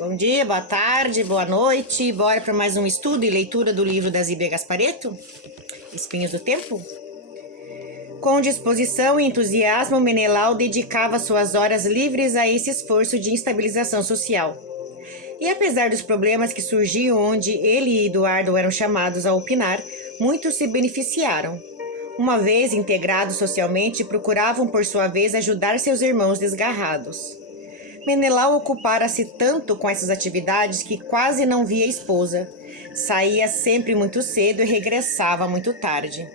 Bom dia, boa tarde, boa noite. Bora para mais um estudo e leitura do livro da Zíbia Gasparetto, Espinhos do Tempo? Com disposição e entusiasmo, Menelau dedicava suas horas livres a esse esforço de estabilização social. E apesar dos problemas que surgiam onde ele e Eduardo eram chamados a opinar, muitos se beneficiaram. Uma vez integrados socialmente, procuravam por sua vez ajudar seus irmãos desgarrados. Menelau ocupara-se tanto com essas atividades que quase não via a esposa. Saía sempre muito cedo e regressava muito tarde,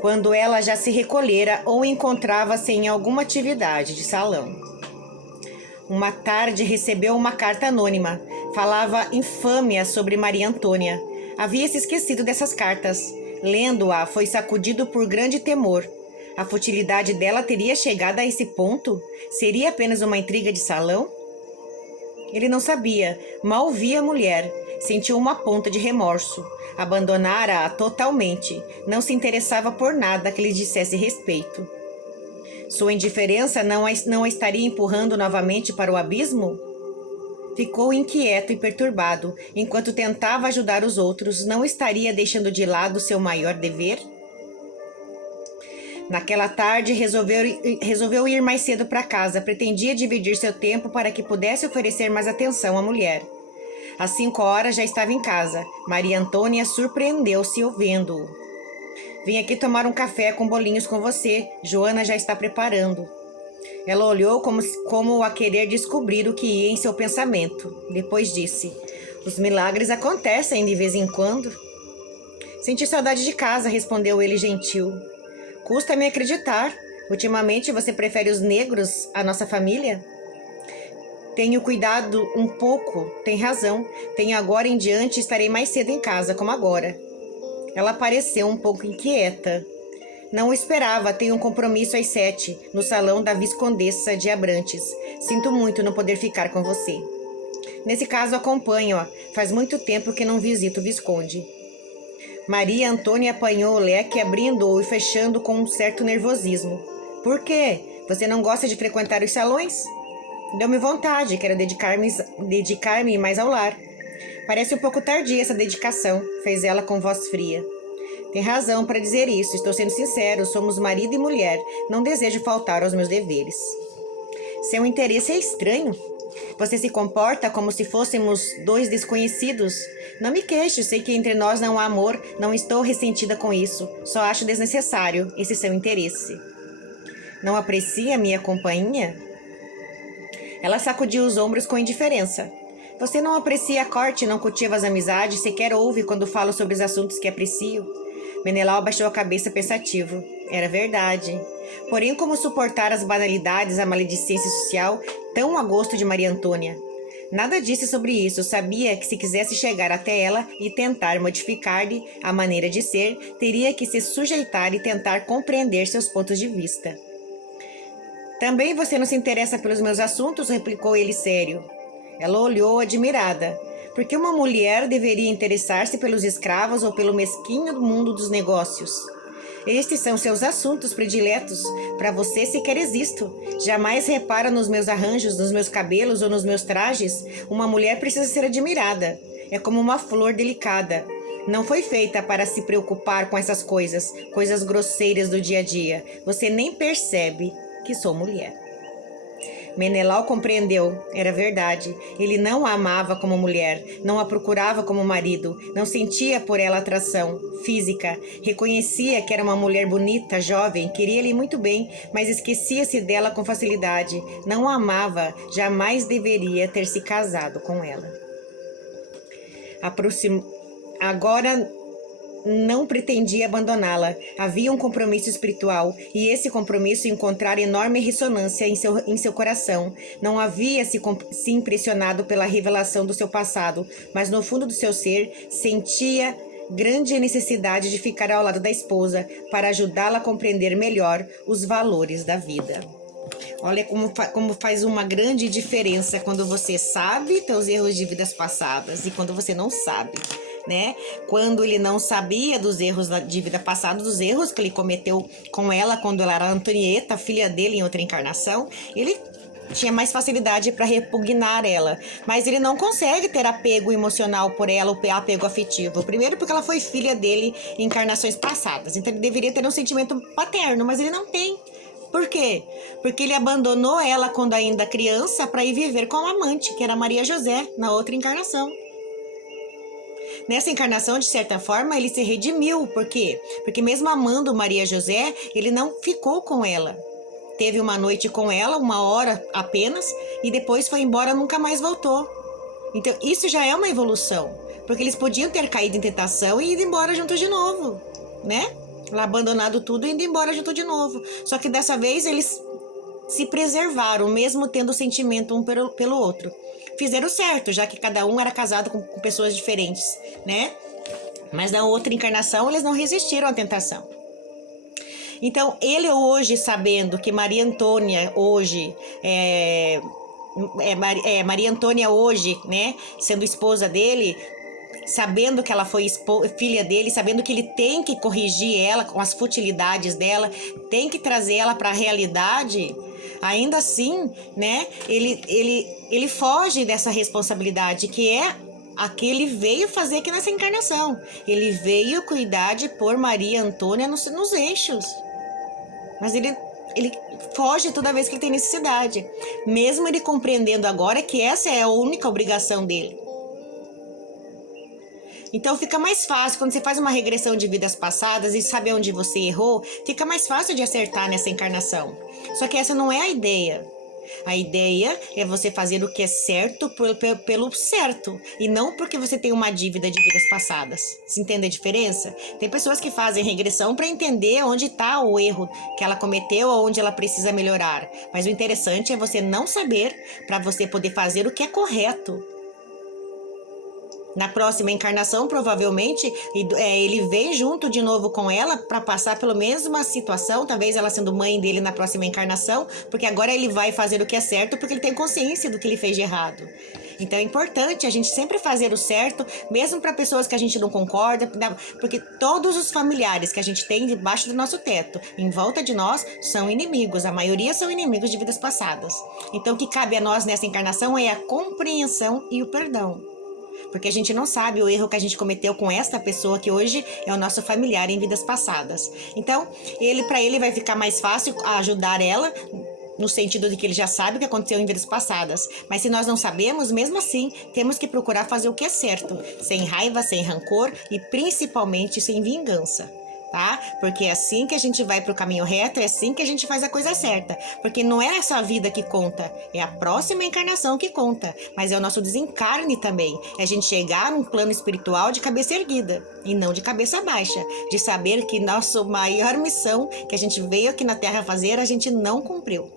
quando ela já se recolhera ou encontrava-se em alguma atividade de salão. Uma tarde recebeu uma carta anônima. Falava infâmia sobre Maria Antônia. Havia se esquecido dessas cartas. Lendo-a, foi sacudido por grande temor. A futilidade dela teria chegado a esse ponto? Seria apenas uma intriga de salão? Ele não sabia, mal via a mulher. Sentiu uma ponta de remorso. Abandonara-a totalmente. Não se interessava por nada que lhe dissesse respeito. Sua indiferença não a estaria empurrando novamente para o abismo? Ficou inquieto e perturbado. Enquanto tentava ajudar os outros, não estaria deixando de lado seu maior dever? Naquela tarde, resolveu ir mais cedo para casa. Pretendia dividir seu tempo para que pudesse oferecer mais atenção à mulher. Às 5 horas já estava em casa. Maria Antônia surpreendeu-se ouvindo-o. Vim aqui tomar um café com bolinhos com você. Joana já está preparando. Ela olhou como a querer descobrir o que ia em seu pensamento. Depois disse: os milagres acontecem de vez em quando. Senti saudade de casa, respondeu ele gentil. Custa-me acreditar. Ultimamente você prefere os negros à nossa família? Tenho cuidado um pouco, tem razão. Tenho agora em diante, estarei mais cedo em casa, como agora. Ela pareceu um pouco inquieta. Não o esperava, tenho um compromisso às 7, no salão da Viscondessa de Abrantes. Sinto muito não poder ficar com você. Nesse caso, acompanho-a. Faz muito tempo que não visito o Visconde. Maria Antônia apanhou o leque, abrindo-o e fechando com um certo nervosismo. Por quê? Você não gosta de frequentar os salões? Deu-me vontade, quero dedicar-me mais ao lar. Parece um pouco tardia essa dedicação, fez ela com voz fria. Tem razão para dizer isso, estou sendo sincero, somos marido e mulher, não desejo faltar aos meus deveres. Seu interesse é estranho. Você se comporta como se fôssemos dois desconhecidos. Não me queixo, sei que entre nós não há amor, não estou ressentida com isso, só acho desnecessário esse seu interesse. Não aprecia minha companhia? Ela sacudiu os ombros com indiferença. Você não aprecia a corte, não cultiva as amizades, sequer ouve quando falo sobre os assuntos que aprecio. Menelau abaixou a cabeça pensativo. Era verdade. Porém, como suportar as banalidades, a maledicência social, tão a gosto de Maria Antônia? Nada disse sobre isso. Sabia que se quisesse chegar até ela e tentar modificar-lhe a maneira de ser, teria que se sujeitar e tentar compreender seus pontos de vista. Também você não se interessa pelos meus assuntos? Replicou ele sério. Ela olhou admirada. Por que uma mulher deveria interessar-se pelos escravos ou pelo mesquinho mundo dos negócios? Estes são seus assuntos prediletos. Para você sequer existo. Jamais repara nos meus arranjos, nos meus cabelos ou nos meus trajes. Uma mulher precisa ser admirada. É como uma flor delicada. Não foi feita para se preocupar com essas coisas grosseiras do dia a dia. Você nem percebe que sou mulher. Menelau compreendeu. Era verdade. Ele não a amava como mulher, não a procurava como marido, não sentia por ela atração física. Reconhecia que era uma mulher bonita, jovem, queria-lhe muito bem, mas esquecia-se dela com facilidade. Não a amava, jamais deveria ter se casado com ela. Agora não pretendia abandoná-la. Havia um compromisso espiritual, e esse compromisso encontrara enorme ressonância em seu coração. Não havia se impressionado pela revelação do seu passado, mas no fundo do seu ser sentia grande necessidade de ficar ao lado da esposa para ajudá-la a compreender melhor os valores da vida. Olha como faz uma grande diferença quando você sabe teus erros de vidas passadas e quando você não sabe, né? Quando ele não sabia dos erros de vida passada, dos erros que ele cometeu com ela quando ela era Antonieta, filha dele em outra encarnação, ele tinha mais facilidade para repugnar ela. Mas ele não consegue ter apego emocional por ela, ou apego afetivo. Primeiro porque ela foi filha dele em encarnações passadas. Então ele deveria ter um sentimento paterno, mas ele não tem. Por quê? Porque ele abandonou ela quando ainda criança para ir viver com a amante, que era Maria José, na outra encarnação. Nessa encarnação, de certa forma, ele se redimiu. Por quê? Porque mesmo amando Maria José, ele não ficou com ela. Teve uma noite com ela, 1 hora apenas, e depois foi embora, nunca mais voltou. Então, isso já é uma evolução. Porque eles podiam ter caído em tentação e ido embora junto de novo, né? Lá abandonado tudo e indo embora junto de novo. Só que dessa vez eles se preservaram, mesmo tendo sentimento um pelo outro. Fizeram certo, já que cada um era casado com pessoas diferentes, né? Mas na outra encarnação eles não resistiram à tentação. Então, ele hoje, sabendo que Maria Antônia hoje Maria Antônia hoje, né, sendo esposa dele, sabendo que ela foi filha dele, sabendo que ele tem que corrigir ela com as futilidades dela, tem que trazer ela para a realidade, ainda assim, né, ele foge dessa responsabilidade que é a que ele veio fazer aqui nessa encarnação. Ele veio cuidar de pôr Maria Antônia nos eixos. Mas ele foge toda vez que ele tem necessidade. Mesmo ele compreendendo agora que essa é a única obrigação dele. Então fica mais fácil, quando você faz uma regressão de vidas passadas e sabe onde você errou, fica mais fácil de acertar nessa encarnação. Só que essa não é a ideia. A ideia é você fazer o que é certo pelo certo, e não porque você tem uma dívida de vidas passadas. Se entende a diferença? Tem pessoas que fazem regressão para entender onde está o erro que ela cometeu ou onde ela precisa melhorar. Mas o interessante é você não saber para você poder fazer o que é correto. Na próxima encarnação, provavelmente, ele vem junto de novo com ela para passar pela mesma situação, talvez ela sendo mãe dele na próxima encarnação, porque agora ele vai fazer o que é certo porque ele tem consciência do que ele fez de errado. Então é importante a gente sempre fazer o certo, mesmo para pessoas que a gente não concorda, porque todos os familiares que a gente tem debaixo do nosso teto, em volta de nós, são inimigos. A maioria são inimigos de vidas passadas. Então o que cabe a nós nessa encarnação é a compreensão e o perdão. Porque a gente não sabe o erro que a gente cometeu com esta pessoa que hoje é o nosso familiar em vidas passadas. Então, para ele vai ficar mais fácil ajudar ela, no sentido de que ele já sabe o que aconteceu em vidas passadas. Mas se nós não sabemos, mesmo assim, temos que procurar fazer o que é certo, sem raiva, sem rancor e principalmente sem vingança. Tá? Porque é assim que a gente vai pro caminho reto, é assim que a gente faz a coisa certa. Porque não é essa vida que conta, é a próxima encarnação que conta. Mas é o nosso desencarne também. É a gente chegar num plano espiritual de cabeça erguida e não de cabeça baixa. De saber que nossa maior missão que a gente veio aqui na Terra fazer, a gente não cumpriu.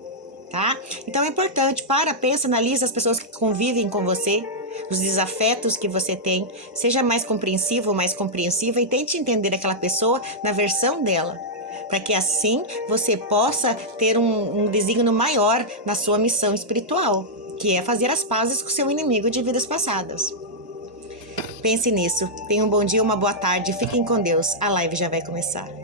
Tá? Então é importante, pensa, analisa as pessoas que convivem com você, os desafetos que você tem, seja mais compreensivo, mais compreensiva e tente entender aquela pessoa na versão dela, para que assim você possa ter um desígnio maior na sua missão espiritual, que é fazer as pazes com o seu inimigo de vidas passadas. Pense nisso. Tenha um bom dia, uma boa tarde, fiquem com Deus. A live já vai começar.